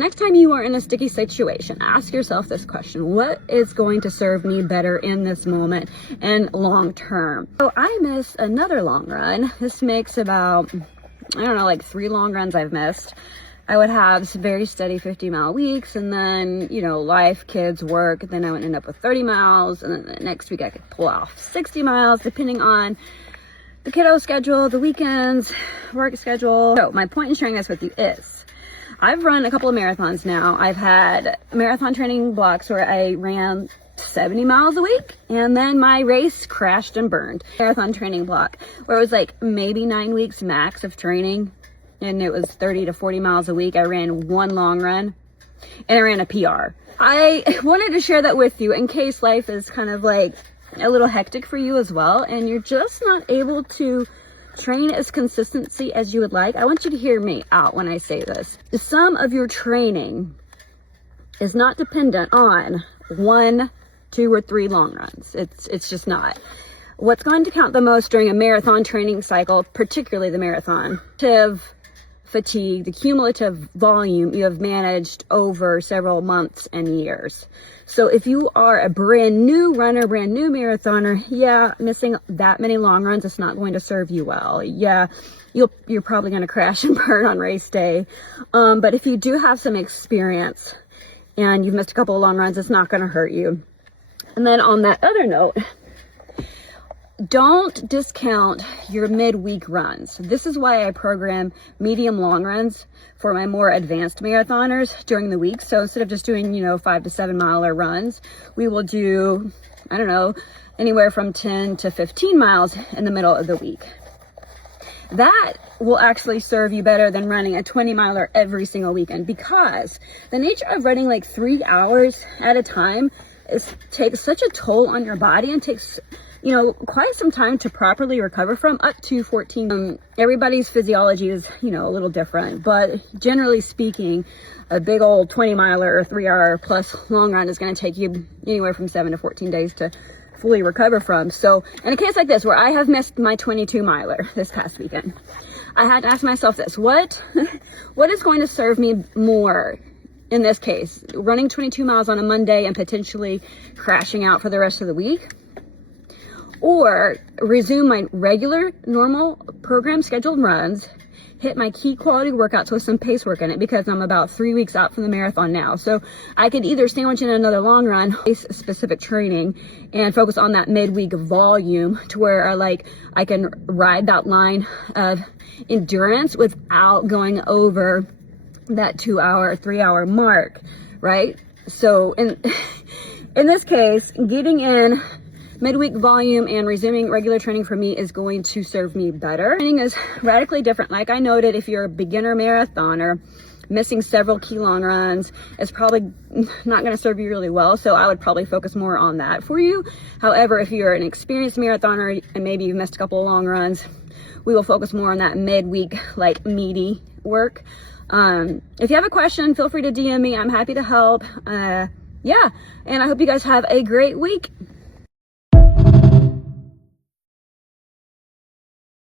Next time you are in a sticky situation, ask yourself this question: what is going to serve me better in this moment and long term? So I missed another long run. This makes about, I don't know, like 3 long runs I've missed. I would have some very steady 50-mile weeks, and then, you know, life, kids, work, then I would end up with 30 miles, and then the next week I could pull off 60 miles, depending on the kiddo schedule, the weekends, work schedule. So my point in sharing this with you is, I've run a couple of marathons now. I've had marathon training blocks where I ran 70 miles a week, and then my race crashed and burned. Marathon training block where it was like maybe 9 weeks max of training, and it was 30 to 40 miles a week. I ran 1 long run and I ran a PR. I wanted to share that with you in case life is kind of like a little hectic for you as well, and you're just not able to train as consistency as you would like. I want you to hear me out when I say this. The sum of your training is not dependent on 1, 2, or 3 long runs. It's just not. What's going to count the most during a marathon training cycle, particularly the marathon, fatigue, the cumulative volume you have managed over several months and years. So if you are a brand new runner, brand new marathoner, yeah, missing that many long runs is not going to serve you well. Yeah, you're probably going to crash and burn on race day. But if you do have some experience and you've missed a couple of long runs, it's not going to hurt you. And then on that other note, don't discount your midweek runs. This is why I program medium long runs for my more advanced marathoners during the week. So instead of just doing, 5 to 7 miler runs, we will do, I don't know, anywhere from 10 to 15 miles in the middle of the week. That will actually serve you better than running a 20 miler every single weekend, because the nature of running like 3 hours at a time takes such a toll on your body and takes quite some time to properly recover from, up to 14. Everybody's physiology is, a little different, but generally speaking, a big old 20 miler or 3 hour plus long run is going to take you anywhere from 7 to 14 days to fully recover from. So in a case like this, where I have missed my 22 miler this past weekend, I had to ask myself this: what is going to serve me more in this case? Running 22 miles on a Monday and potentially crashing out for the rest of the week, or resume my regular, normal program scheduled runs, hit my key quality workouts with some pace work in it, because I'm about 3 weeks out from the marathon now. So I could either sandwich in another long run, specific training, and focus on that midweek volume to where I can ride that line of endurance without going over that 2 hour, 3 hour mark, right? So in this case, getting in midweek volume and resuming regular training for me is going to serve me better. Training is radically different. Like I noted, if you're a beginner marathoner, missing several key long runs is probably not going to serve you really well. So I would probably focus more on that for you. However, if you're an experienced marathoner and maybe you've missed a couple of long runs, we will focus more on that midweek, meaty work. If you have a question, feel free to DM me. I'm happy to help. And I hope you guys have a great week.